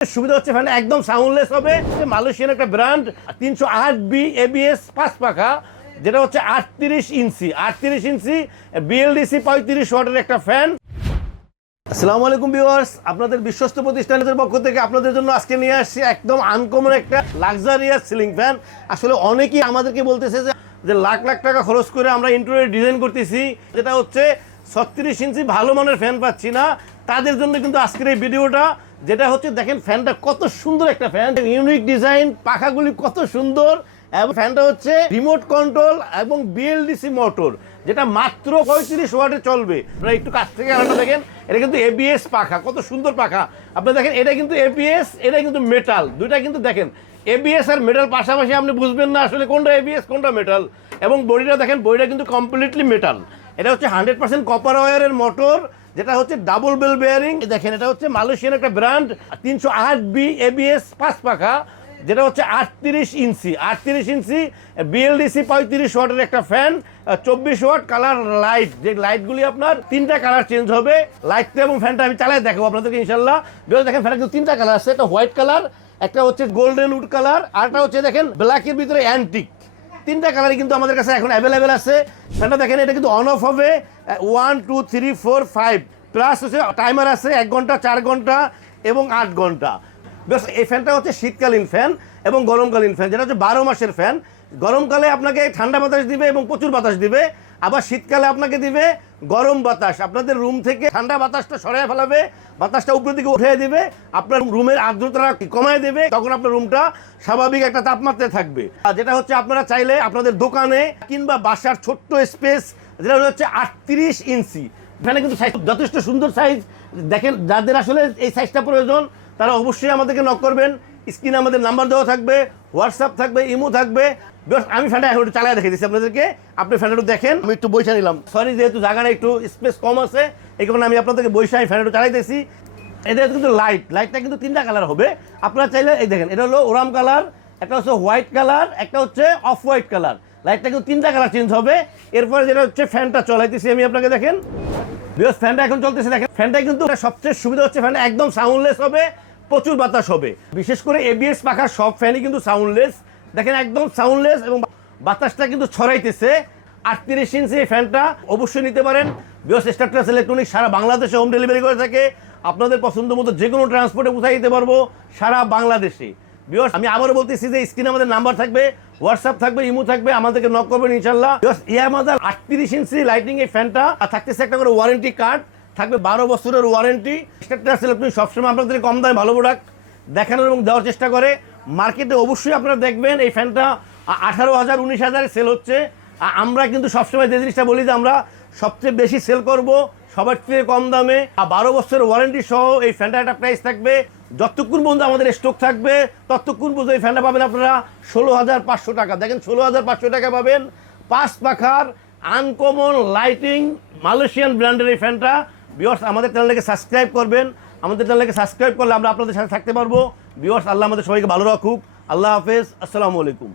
সুবিধা হচ্ছে ফ্যান একদম সাউন্ডলেস হবে, মালয়েশিয়ান একটা ব্র্যান্ড, 308B ABS 5 পাখা, যেটা হচ্ছে 38 ইঞ্চি বিএলডিসি 35 ওয়াটের একটা ফ্যান। আসসালামু আলাইকুম ভিউয়ার্স, আপনাদের বিশ্বস্ত প্রতিষ্ঠানের পক্ষ থেকে আপনাদের জন্য আজকে নিয়ে আসছি একদম আনকমন একটা লাক্সারিয়াস সিলিং ফ্যান। আসলে অনেকেই আমাদেরকে বলতেছে যে লাখ লাখ টাকা খরচ করে আমরা ইন্টেরিয়র ডিজাইন করতেছি, যেটা হচ্ছে 36 ইঞ্চি ভালো মানের ফ্যান পাচ্ছি না। তাদের জন্য কিন্তু আজকের এই ভিডিওটা, যেটা হচ্ছে দেখেন ফ্যানটা কত সুন্দর একটা ফ্যান, ইউনিক ডিজাইন, পাখাগুলি কত সুন্দর, এবং ফ্যানটা হচ্ছে রিমোট কন্ট্রোল এবং বিএলডিসি মোটর, যেটা মাত্র 35 ওয়াটে চলবে। আপনারা একটু কাছ থেকে আনাটা দেখেন, এটা কিন্তু এবিএস পাখা, কত সুন্দর পাখা। আপনি দেখেন এটা কিন্তু এবিএস, এটা কিন্তু মেটাল, দুইটা কিন্তু দেখেন এবিএস আর মেটাল পাশাপাশি, আপনি বুঝবেন না আসলে কোনটা এবিএস কোনটা মেটাল। এবং বডিটা দেখেন, বডিটা কিন্তু কমপ্লিটলি মেটাল। এটা হচ্ছে 100% কপার ওয়্যারের মোটর, যেটা হচ্ছে ডাবল বেল বেয়ারিং। দেখেন এটা হচ্ছে মালয়েশিয়ান একটা ব্র্যান্ড, 308B ABS 5 পাখা, যেটা হচ্ছে 38 ইঞ্চি বিএলডিসি 35 ওয়াটের একটা ফ্যান, 24 ওয়াট কালার লাইট, যে লাইটগুলি আপনার তিনটা কালার চেঞ্জ হবে। লাইটটা এবং ফ্যানটা আমি চালাই দেখাবো আপনাদেরকে ইনশাল্লাহ। দেখেন ফ্যানটা কিন্তু তিনটা কালার আছে, একটা হোয়াইট কালার, একটা হচ্ছে গোল্ডেন উড কালার, আর একটা হচ্ছে দেখেন ব্ল্যাকের ভিতরে অ্যান্টিক। তিনটা কালারই কিন্তু আমাদের কাছে এখন অ্যাভেলেবেল আছে। ফ্যানটা দেখেন এটা কিন্তু অন অফ হবে 1 2 3 4 5, প্লাস হচ্ছে টাইমার আছে 1 ঘন্টা, 4 ঘন্টা এবং 8 ঘন্টা। বেশ, এই ফ্যানটা হচ্ছে শীতকালীন ফ্যান এবং গরমকালীন ফ্যান, যেটা হচ্ছে 12 মাসের ফ্যান। গরমকালে আপনাকে ঠান্ডা বাতাস দিবে এবং প্রচুর বাতাস দিবে, আবার শীতকালে আপনাকে দিবে গরম বাতাস। আপনাদের রুম থেকে ঠান্ডা বাতাসটা সরাই ফেলাবে, বাতাসটা উপরের দিকে উঠিয়ে দিবে, আপনার রুমের আর্দ্রতা কমায় দেবে, তখন আপনার রুমটা স্বাভাবিক একটা তাপমাত্রায় থাকবে। আর যেটা হচ্ছে আপনারা চাইলে আপনাদের দোকানে কিংবা বাসার ছোট্ট স্পেস, যেটা হচ্ছে 38 ইঞ্চি ফ্যানে কিন্তু সাইজ যথেষ্ট সুন্দর সাইজ। দেখেন যাদের আসলে এই সাইজটা প্রয়োজন তারা অবশ্যই আমাদেরকে নক করবেন। স্ক্রিনে আমাদের নাম্বার দেওয়া থাকবে, হোয়াটসঅ্যাপ থাকবে, ইমো থাকবে। আমি ফ্যানটা এখন একটু চালিয়ে দেখে দিচ্ছি আপনাদেরকে, আপনি ফ্যানটা একটু দেখেন। আমি একটু বৈশা নিলাম, সরি যেহেতু জায়গাটা একটু স্পেস কম আছে, এই কারণে আমি আপনাদেরকে বৈশা ফ্যানটা একটু চালাইতেছি। এটা কিন্তু লাইটটা কিন্তু তিনটা কালার হবে। আপনারা চাইলে এই দেখেন, এটা হলো ওরাম কালার, একটা হচ্ছে হোয়াইট কালার, একটা হচ্ছে অফ হোয়াইট কালার। লাইটটা কিন্তু তিনটা কালার চেঞ্জ হবে। এরপরে যেটা হচ্ছে ফ্যানটা চলাইতেছি আমি আপনাকে দেখেন। ফ্যানটা এখন চলতেছে দেখেন, ফ্যানটা কিন্তু সবচেয়ে সুবিধা হচ্ছে ফ্যানটা একদম সাউন্ডলেস হবে, প্রচুর বাতাস হবে। বিশেষ করে এবিএস পাখার সব ফ্যানই কিন্তু সাউন্ডলেস, দেখেন একদম সাউন্ডলেস, এবং বাতাসটা কিন্তু ছড়াইতেছে। 38 ইঞ্চি এই ফ্যানটা অবশ্যই নিতে পারেন। স্টারট্রাস ইলেকট্রনিক্স সারা বাংলাদেশে হোম ডেলিভারি করে থাকে। আপনাদের পছন্দ মতো যে কোনো ট্রান্সপোর্টে উঠাই দিতে পারবো সারা বাংলাদেশে। আমি আবারও বলতেছি যে স্ক্রিনে আমাদের নাম্বার থাকবে, হোয়াটসঅ্যাপ থাকবে, ইমো থাকবে, আমাদেরকে নক করবেন ইনশাল্লাহ। ইয়ামাহার 38 ইঞ্চি লাইটিং এই ফ্যানটা, আর থাকতেছে একটা করে ওয়ারেন্টি কার্ড, থাকবে 12 বছরের ওয়ারেন্টি। স্টারট্রাস ইলেকট্রনিক্স সবসময় আপনাদের কম দামে ভালো প্রোডাক্ট দেখানোর এবং দেওয়ার চেষ্টা করে। মার্কেটে অবশ্যই আপনারা দেখবেন এই ফ্যানটা 18,000 19,000 সেল হচ্ছে। আমরা কিন্তু সবসময় যে জিনিসটা বলি যে আমরা সবচেয়ে বেশি সেল করব সবার থেকে কম দামে। 12 বছরের ওয়ারেন্টি সহ এই ফ্যানটার একটা প্রাইস থাকবে। যতক্ষণ পর্যন্ত আমাদের স্টক থাকবে ততক্ষণ পর্যন্ত এই ফ্যানটা পাবেন আপনারা 16,500 টাকা। দেখেন 16,500 টাকা পাবেন 5 পাখার আনকমন লাইটিং মালয়েশিয়ান ব্র্যান্ডের এই ফ্যানটা। ভিউয়ার্স, আমাদের চ্যানেলটাকে সাবস্ক্রাইব করবেন। আমাদের চ্যানেলকে সাবস্ক্রাইব করলে আমরা আপনাদের সাথে থাকতে পারবো। ভিউয়ার্স, আল্লাহ আমাদের সবাইকে ভালো রাখুক। আল্লাহ হাফেজ, আসসালামু আলাইকুম।